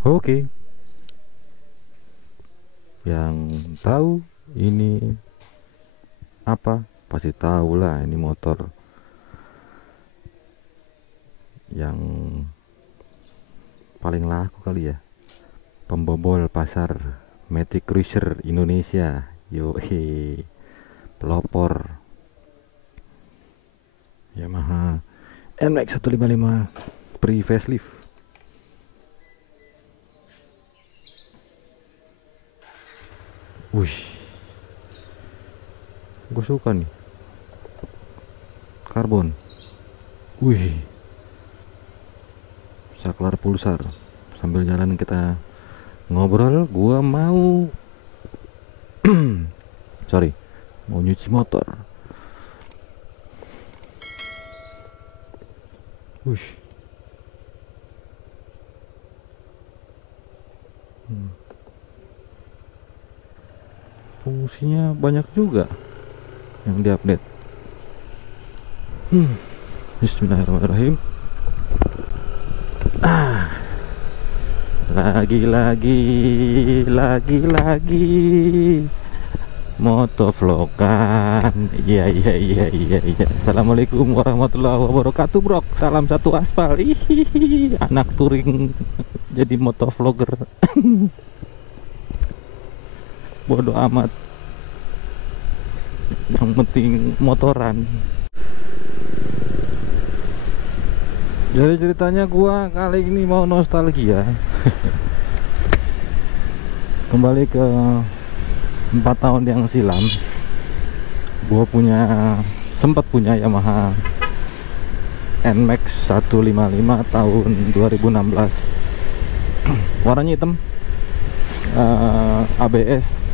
Oke, yang tahu ini apa pasti tahu lah, ini motor yang paling laku kali ya, pembobol pasar Matic Cruiser Indonesia. Yoi, pelopor Yamaha NMAX 155 pre facelift. Wih, gue suka nih karbon. Wih, saklar pulsar. Sambil jalan kita ngobrol, gua mau sorry, mau nyuci motor. Wih, fungsinya banyak juga yang diupdate. Bismillahirrahmanirrahim. Lagi motovlogan. Iya. Assalamualaikum warahmatullahi wabarakatuh, bro. Salam satu aspal. Ihihi. Anak touring jadi motovlogger. Bodoh amat, yang penting motoran. Jadi ceritanya gua kali ini mau nostalgia. Kembali ke 4 tahun yang silam. Gua sempat punya Yamaha NMAX 155 tahun 2016. Warnanya hitam, ABS.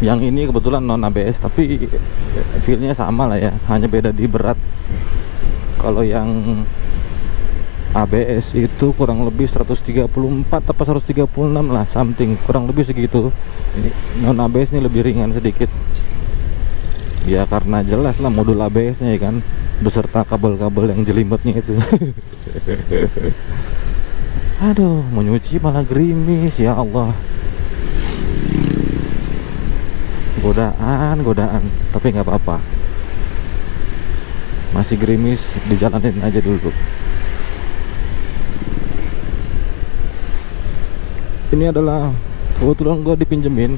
Yang ini kebetulan non ABS, tapi feelnya sama lah ya, hanya beda di berat. Kalau yang ABS itu kurang lebih 134 atau 136 lah, something, kurang lebih segitu. Ini non ABS ini lebih ringan sedikit ya, karena jelas lah modul ABS nya ya kan, beserta kabel-kabel yang jelimetnya itu. Aduh, mau nyuci malah gerimis, ya Allah. Godaan, tapi nggak apa-apa, masih gerimis, dijalanin aja dulu. Ini adalah kebetulan gue dipinjemin.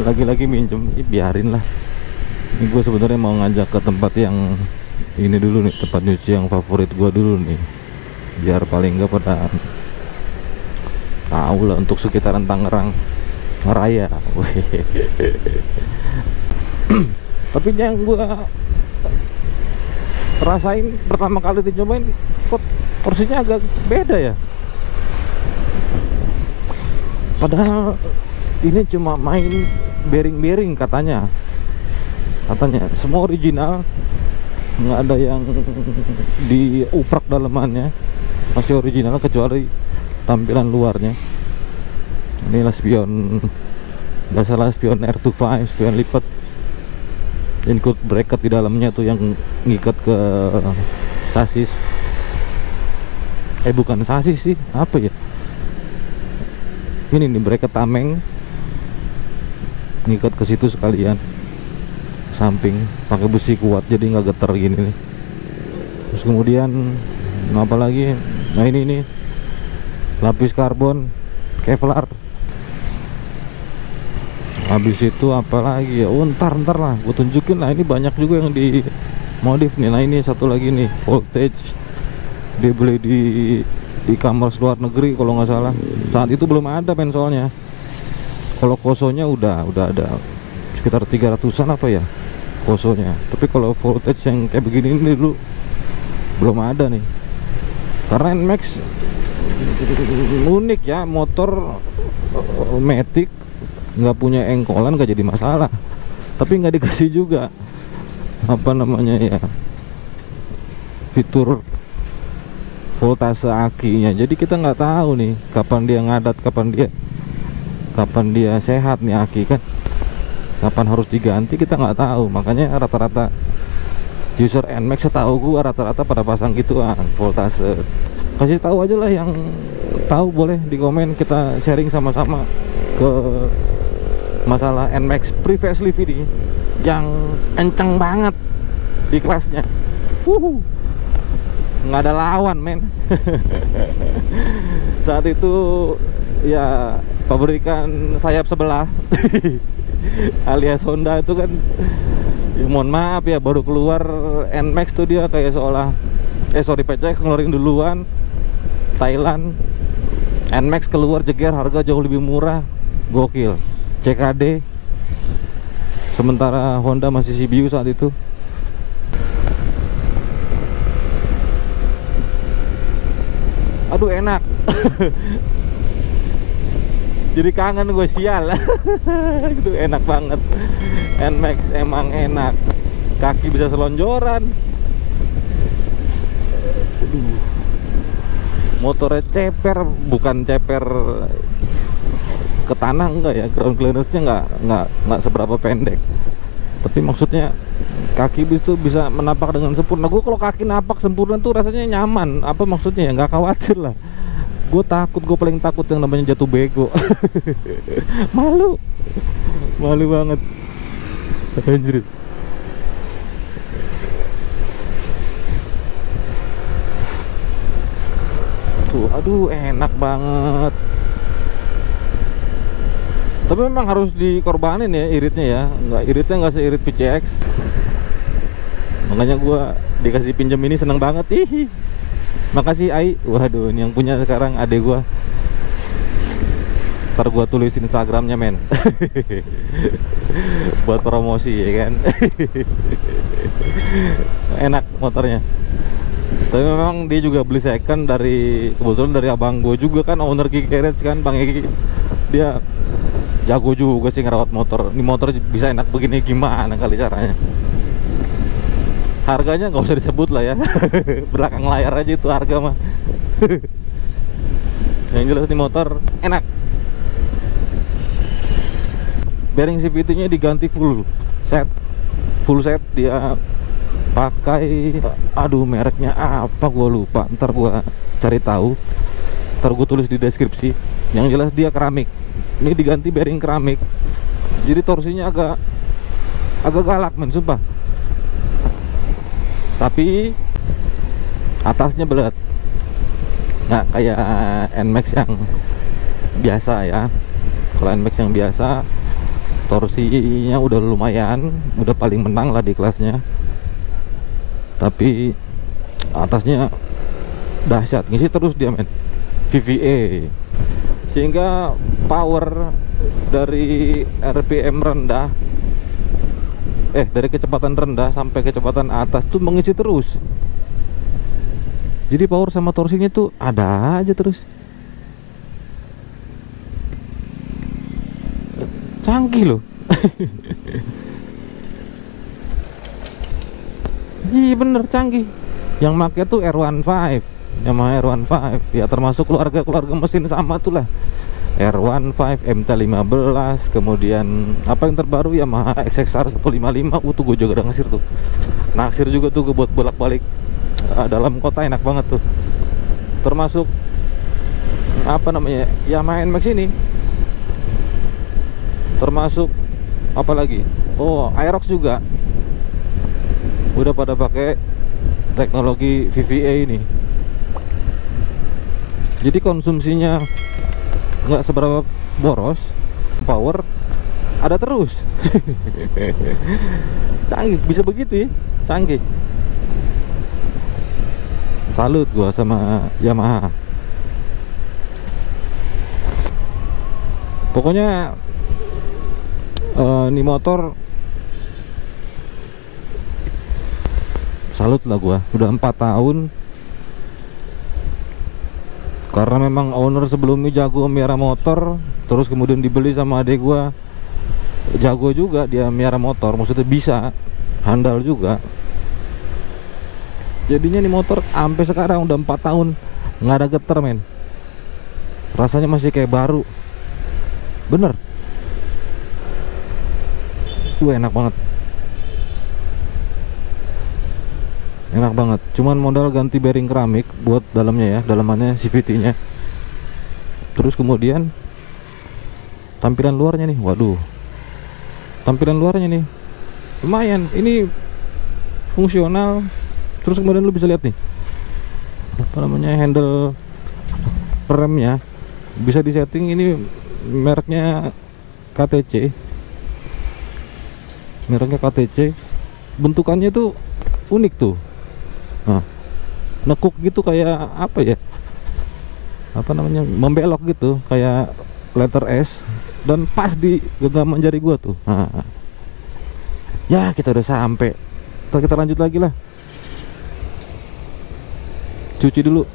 Lagi-lagi minjem, biarin lah. Ini gue sebenarnya mau ngajak ke tempat yang ini dulu nih, tempat nyuci yang favorit gue dulu nih, biar paling nggak pada tahu lah untuk sekitaran Tangerang Raya. Tapi yang gue rasain pertama kali dicobain, kok porsinya agak beda ya. Padahal ini cuma main bearing katanya semua original, nggak ada yang diuprak dalemannya, masih original kecuali tampilan luarnya. Inilah spion, nggak salah spion R25, spion lipat, include bracket di dalamnya tuh yang ngikat ke sasis. Bukan sasis sih, apa ya, ini nih bracket tameng, ngikat ke situ sekalian, samping, pakai besi kuat jadi nggak getar gini nih. Terus kemudian apa lagi, nah ini nih lapis karbon Kevlar. Habis itu apa lagi ya, ntar lah gue tunjukin lah. Ini banyak juga yang di modif nih. Nah ini satu lagi nih, voltage, dia beli di e-commerce luar negeri kalau nggak salah. Saat itu belum ada pensolnya. Kalau kosonya udah ada sekitar 300-an apa ya kosonya. Tapi kalau voltage yang kayak begini ini dulu belum ada nih. Karena NMAX unik ya, motor Matic, nggak punya engkolan nggak jadi masalah. Tapi nggak dikasih juga apa namanya ya, fitur voltase akinya. Jadi kita nggak tahu nih kapan dia ngadat, kapan dia sehat nih aki kan, kapan harus diganti kita nggak tahu. Makanya rata-rata user NMAX setahu gua rata-rata pada pasang gituan voltase. kasih tahu aja lah, yang tahu boleh di komen, kita sharing sama-sama ke masalah NMAX pre-facelift ini yang kenceng banget di kelasnya. Nggak ada lawan, men. Saat itu ya pabrikan sayap sebelah alias Honda itu kan, ya mohon maaf ya, baru keluar NMAX tuh dia kayak seolah PCX ngeluarin duluan. Thailand NMAX keluar jeger, harga jauh lebih murah, gokil. CKD, sementara Honda masih CBU saat itu. Aduh enak. Jadi kangen gue, sial. Aduh enak banget. NMAX emang enak, kaki bisa selonjoran. Aduh, motornya ceper, bukan ceper ke tanah enggak ya, ground clearance-nya enggak seberapa pendek, tapi maksudnya kaki itu bisa menapak dengan sempurna. Gue kalau kaki napak sempurna tuh rasanya nyaman, apa maksudnya ya, nggak khawatir lah. Gue paling takut yang namanya jatuh bego. malu banget, anjir. Tuh, aduh enak banget. Tapi memang harus dikorbanin ya iritnya ya, iritnya nggak seirit PCX. Makanya gue dikasih pinjam ini seneng banget. Ih, makasih Ai. Waduh, ini yang punya sekarang adek gue. Ntar gue tulis Instagramnya, men. Buat promosi ya kan. Enak motornya. Tapi memang dia juga beli second kebetulan dari abang gue juga kan, owner Gigi Garage kan, Bang Egi. Dia jago juga sih ngerawat motor. Ini motor bisa enak begini gimana kali caranya. Harganya nggak usah disebut lah ya. Belakang layar aja itu harga mah. Yang jelas nih motor enak. Bearing CVT-nya diganti full set dia pakai, aduh mereknya apa gue lupa, ntar gue cari tahu, ntar gue tulis di deskripsi. Yang jelas dia keramik, ini diganti bearing keramik, jadi torsinya agak galak, men, sumpah. Tapi atasnya belet, nggak kayak NMAX yang biasa ya. Kalau NMAX yang biasa torsinya udah lumayan, udah paling menang lah di kelasnya. Tapi atasnya dahsyat, ngisi terus dia, men. VVA, sehingga power dari RPM rendah, dari kecepatan rendah sampai kecepatan atas tuh mengisi terus. Jadi power sama torsinya tuh ada aja terus. Canggih loh. Iya bener, canggih. Yang make tuh R15, Yamaha R15 ya, termasuk keluarga mesin sama tuh lah. R15, MT15, kemudian apa yang terbaru Yamaha XXR 155. Tuh gue juga udah naksir juga tuh gue buat bolak-balik dalam kota, enak banget tuh. Termasuk apa namanya Yamaha NMAX ini, termasuk apa lagi, Aerox juga udah pada pakai teknologi VVA ini. Jadi konsumsinya nggak seberapa boros, power ada terus. Canggih, bisa begitu ya, canggih. Salut gua sama Yamaha. Pokoknya ini motor salut lah gua, udah 4 tahun. Karena memang owner sebelumnya jago miara motor, terus kemudian dibeli sama adik gua, jago juga dia miara motor, maksudnya bisa handal juga. Jadinya nih motor sampai sekarang udah 4 tahun nggak ada getar, men. Rasanya masih kayak baru, bener. Enak banget. enak banget. Cuman modal ganti bearing keramik buat dalamnya ya, dalamannya CVT nya. Terus kemudian tampilan luarnya nih, waduh, tampilan luarnya nih lumayan, ini fungsional. Terus kemudian lu bisa lihat nih apa namanya, handle remnya bisa disetting. Ini mereknya KTC, bentukannya tuh unik tuh. Nah, nekuk gitu, kayak apa ya, apa namanya, membelok gitu kayak letter S, dan pas di genggaman jari gua tuh. Nah, ya kita udah sampai. Kita lanjut lagi lah, cuci dulu.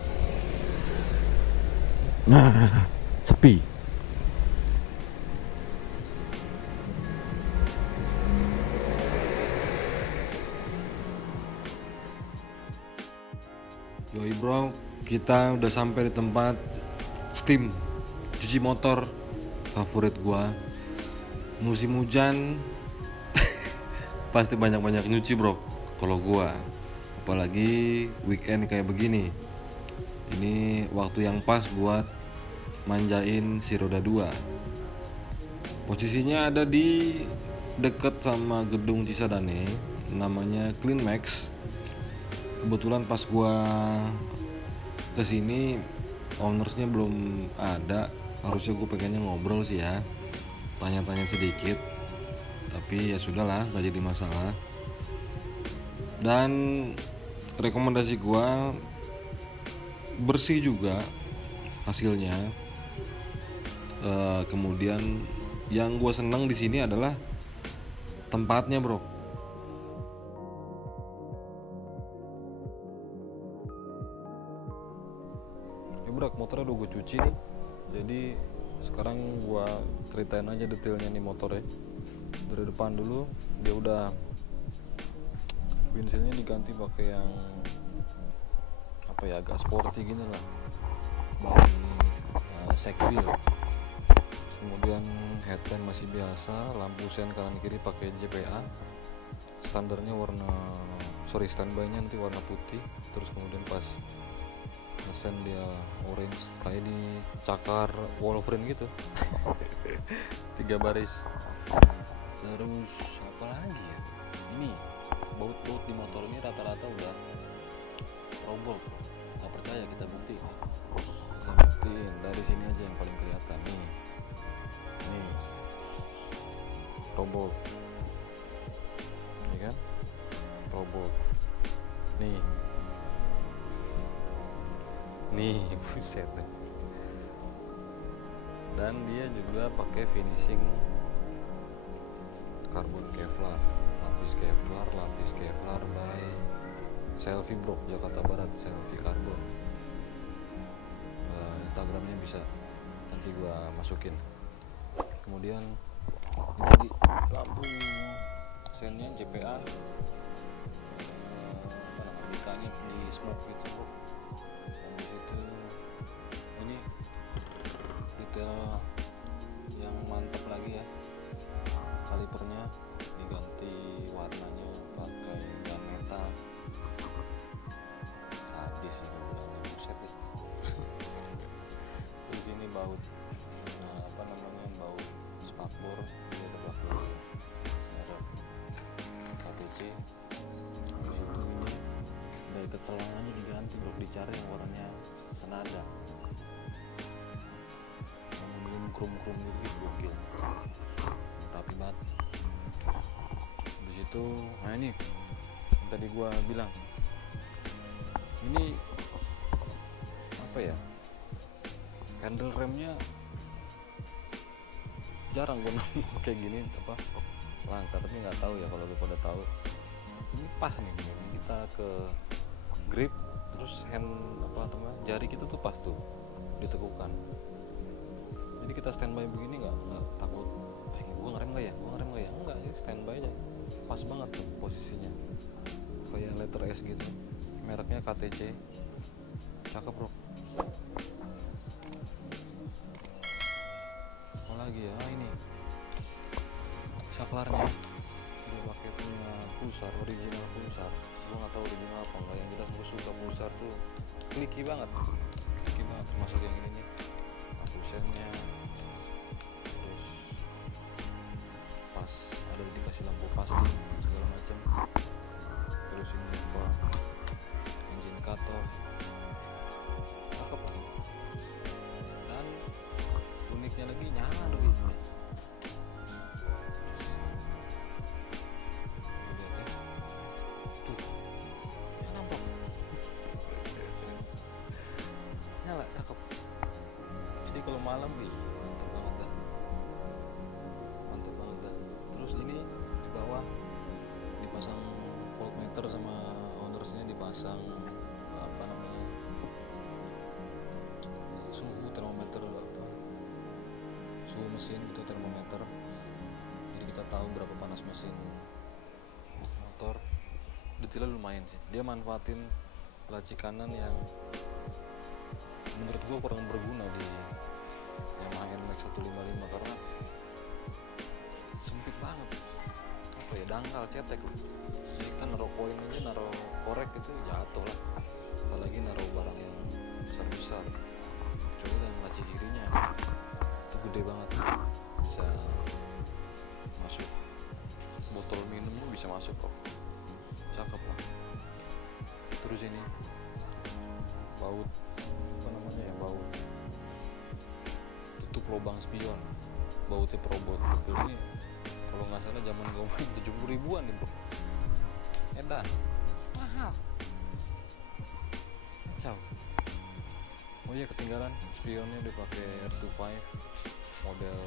Nah, sepi. Yoi bro, kita udah sampai di tempat steam cuci motor favorit gua. Musim hujan pasti banyak-banyak nyuci bro kalau gua, apalagi weekend kayak begini. Ini waktu yang pas buat manjain si roda 2. Posisinya ada di deket sama gedung Cisadane, namanya Clean Max. Kebetulan pas gua kesini ownersnya belum ada. Harusnya gue pengennya ngobrol sih ya, tanya-tanya sedikit, tapi ya sudahlah, gak jadi masalah. Dan rekomendasi gua bersih juga hasilnya. Kemudian yang gue senang di sini adalah tempatnya bro. Ya bro, motornya udah gue cuci nih. Jadi sekarang gue ceritain aja detailnya nih motornya. Dari depan dulu dia udah bensinnya diganti pakai yang apa ya, agak sporty gini lah, ban sag wheel. Terus kemudian headlamp masih biasa, lampu sen kanan kiri pakai JPA. Standarnya standby-nya nanti warna putih. Terus kemudian pas sen dia orange, kayak di cakar Wolverine gitu. 3 baris. Terus apa lagi ya, ini baut-baut di motor ini rata-rata udah roboh. Nggak percaya, kita buktiin. Dari sini aja yang paling kelihatan nih roboh, ini kan roboh nih buset deh. Dan dia juga pakai finishing karbon Kevlar, lapis Kevlar by Selfie Bro Jakarta Barat, Selfie Karbon. Instagramnya bisa nanti gua masukin. Kemudian ini tadi lampu sennya JPA, ditanya di smoke gitu bro. Dan disitu ini detail yang mantap lagi ya, kalipernya diganti warnanya pakai ban metal. Sadis sih kalau udah buset ya. Terus ini baut baut spakbor, dia ada pakai merek KTC. Terus itu ini dari ketelangannya diganti bro, dicari yang warnanya senada, yang belum krum-krum gitu, gokil, rapi banget. Habis itu, nah ini yang tadi gua bilang, ini apa ya, handle remnya jarang gue nemu kayak gini, apa langka, tapi nggak tahu ya kalau lu pada tahu. Ini pas nih, ini kita ke grip, terus jari kita tuh pas tuh ditekukan. Jadi kita standby begini nggak takut gue ngerem nggak ya, enggak, ini standby aja, pas banget tuh posisinya, kayak letter S gitu. Mereknya KTC, cakep bro. Lagi ya, ini saklarnya dia pakai punya Pulsar, original Pulsar. Gue nggak tahu original apa enggak, yang jelas gue suka Pulsar tuh, kliki banget, masuk yang ini nih, kusennya, terus pas ada dikasih lampu pasing segala macam, terus ini apa, engine cut off, cakep. Dan uniknya lagi nyala begini. Nyala, cakep. Jadi kalau malam nih mantep banget dah. Terus ini di bawah dipasang voltmeter, sama ownersnya dipasang apa namanya, suhu termometer, apa suhu mesin itu termometer, jadi kita tahu berapa panas mesin motor. Detailnya lumayan sih, dia manfaatin laci kanan yang menurut gua kurang berguna di Yamaha NMAX 155 karena sempit banget, apa ya, dangkal, cetek lah. Jadi kita naruh koin aja, naruh korek itu jatuh lah, apalagi naruh barang yang besar-besar. Coba yang laci kirinya itu gede banget, bisa masuk botol minum bisa masuk kok, cakep lah. Terus ini baut, apa namanya ya, baut tutup lubang spion, bautnya Probot. Ini kalau nggak salah zaman gue main 70 ribuan nih bro, edan, mahal, kacau. Oh iya, ketinggalan spionnya dipakai R25 model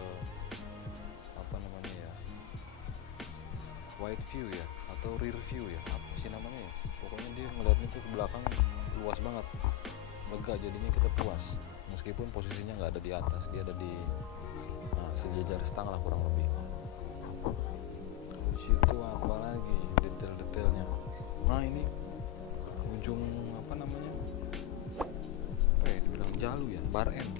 apa namanya ya, wide view ya atau rear view ya, apa sih namanya ya, pokoknya dia ngeliatnya tuh ke belakang luas banget, lega, jadinya kita puas meskipun posisinya nggak ada di atas, dia ada di sejajar stang lah kurang lebih. Terus itu apa lagi detail-detailnya, nah ini ujung apa namanya, dibilang jalu ya, bar end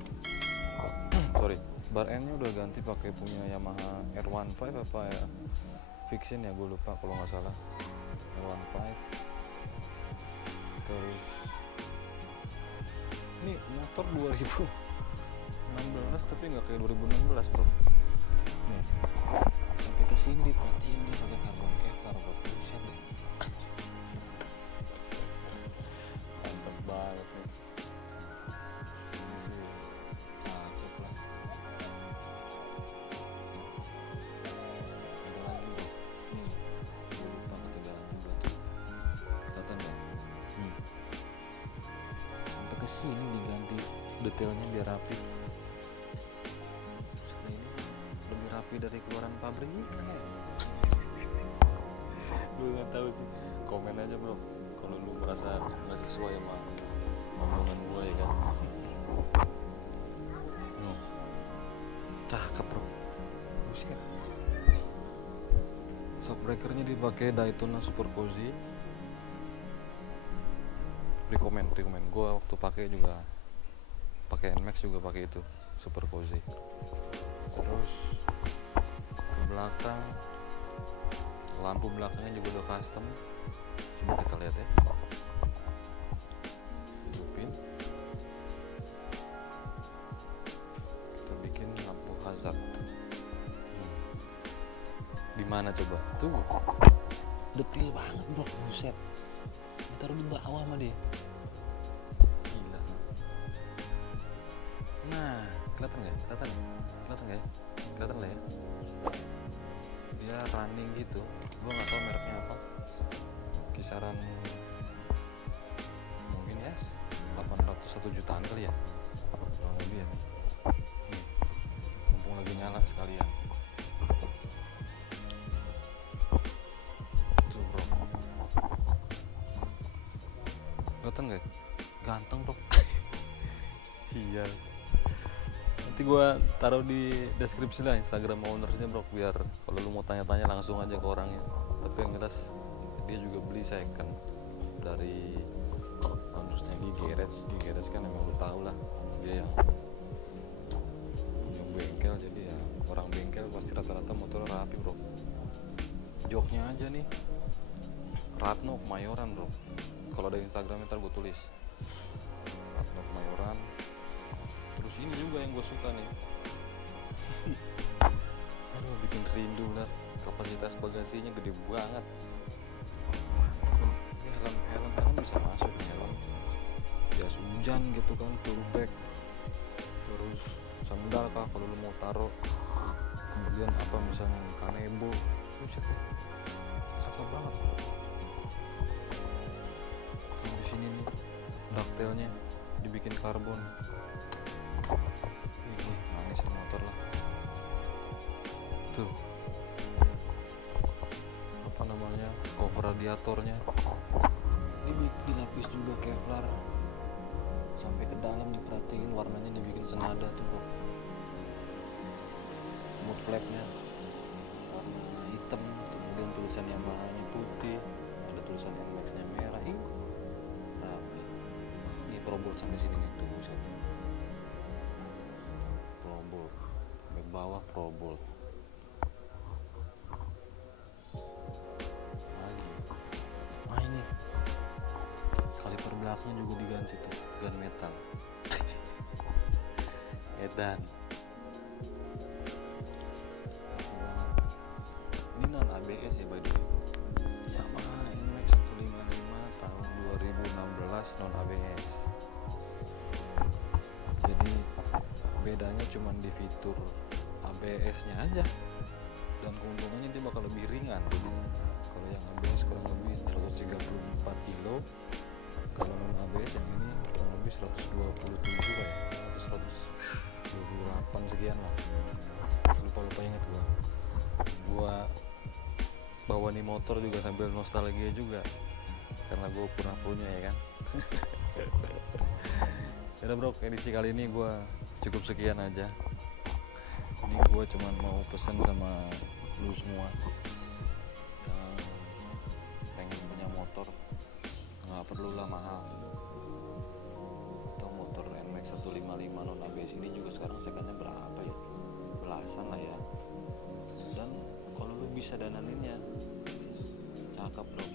sorry, bar endnya udah ganti pakai punya Yamaha R15 apa ya, Fiction ya, gue lupa kalau nggak salah, R15. Terus ini motor 2016 tapi nggak kayak 2016 bro. Nih sampai kesini diperhatiin dia pakai karbon fiber bro, buset deh. Mantap banget nih, ini sih cakep lah. Ada lagi bro, nih gue lupa ketinggalan juga tuh, kelihatan nggak? Sampai kesini diganti detailnya biar rapi. Setelah ini lebih rapi dari keluaran pabrik kan ya. Gue nggak tahu sih, komen aja bro kalau lu merasa nggak sesuai sama omongan gue ya kan. Cakep bro, buset. Shock breakernya dipakai Daytona Super Cozy. Rekomen. Gue waktu pakai juga pakai NMAX juga pakai itu Super Cozy. Terus ke belakang, lampu belakangnya juga udah custom. Coba kita lihat ya. Hidupin. Kita bikin lampu hazard. Di mana coba? Tuh. Detail banget bro, buset. Ditaruh di bawah sama dia. Gila. Nah, kelihatan nggak? Kelihatan lah ya. Dia running gitu. Gue nggak tahu mereknya apa. Kisaran mungkin ya 800-1 jutaan kali ya. Kurang lebih ya. Mumpung lagi nyala sekalian. Tuh bro. Kelihatan nggak? Ganteng bro. Sial. Nanti gue taruh di deskripsi lah Instagram ownersnya bro, biar kalau lu mau tanya-tanya langsung aja ke orangnya. Tapi yang jelas dia juga beli second dari ownersnya Gigi Garage kan, emang lu tau lah dia yang punya bengkel, jadi ya orang bengkel pasti rata-rata motor rapi bro. Joknya aja nih Ratno Kemayoran bro. Kalau ada Instagram ntar gue tulis Ratno Kemayoran. Terus ini juga yang gue suka nih. Aduh, bikin rindu bener. Kapasitas bagasinya gede banget. Ini helm bisa masuk nih, helm jas hujan gitu kan, full pack. Terus sandal kah kalau lu mau taruh. Kemudian apa misalnya kanebo. Buset ya, cakep banget. Nah, di sini nih daktelnya dibikin karbon. Ini manis nih motor lah. Tuh apa namanya, cover radiatornya ini dilapis juga Kevlar sampai ke dalam, diperhatiin warnanya dibikin senada tuh bro. Mud flapnya warna hitam, kemudian tulisan Yamaha-nya putih, ada tulisan NMAX nya merah. Ih, rapi. Ini probolt sampai sini nih tuh, buset. Probolt sampai bawah, probolt lagi. Wah, ini kaliper belakang juga diganti tuh, gun metal. Edan. Ini non ABS ya by the way. Yamaha NMAX 155 tahun 2016 non ABS. Jadi bedanya cuma di fitur ABS-nya aja. Dan keuntungannya dia bakal lebih ringan. Jadi kalau yang ABS kurang lebih 134 kilo, kalau non ABS yang ini kurang lebih 127 kayak, atau 128 sekian lah. Lupa ingat gua bawa nih motor juga sambil nostalgia juga karena gue pernah punya ya kan. Yaudah bro, edisi kali ini gue cukup sekian aja. Ini gue cuman mau pesan sama lu semua yang pengen punya motor, nggak perlu lah mahal. Atau motor NMAX 155 non ABS ini juga sekarang secondnya berapa ya, belasan lah ya. Dan kalau lu bisa dananinnya cakep bro.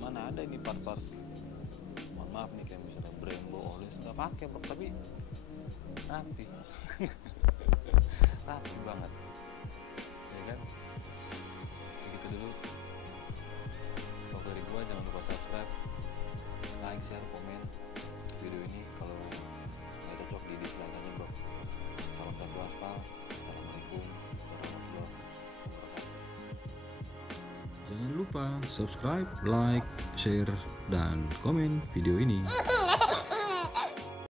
Mana ada ini part-part, mohon maaf nih, kayak misalnya Brembo, Oles nggak pakai bro, tapi rapi. Rapi banget ya kan. Segitu dulu vlog dari gua. Jangan lupa subscribe, like, share, komen video ini. Kalau nggak cocok di dislike aja bro. Salam satu aspal. Assalamualaikum warahmatullahi wabarakatuh. Jangan lupa subscribe, like, share, dan komen video ini.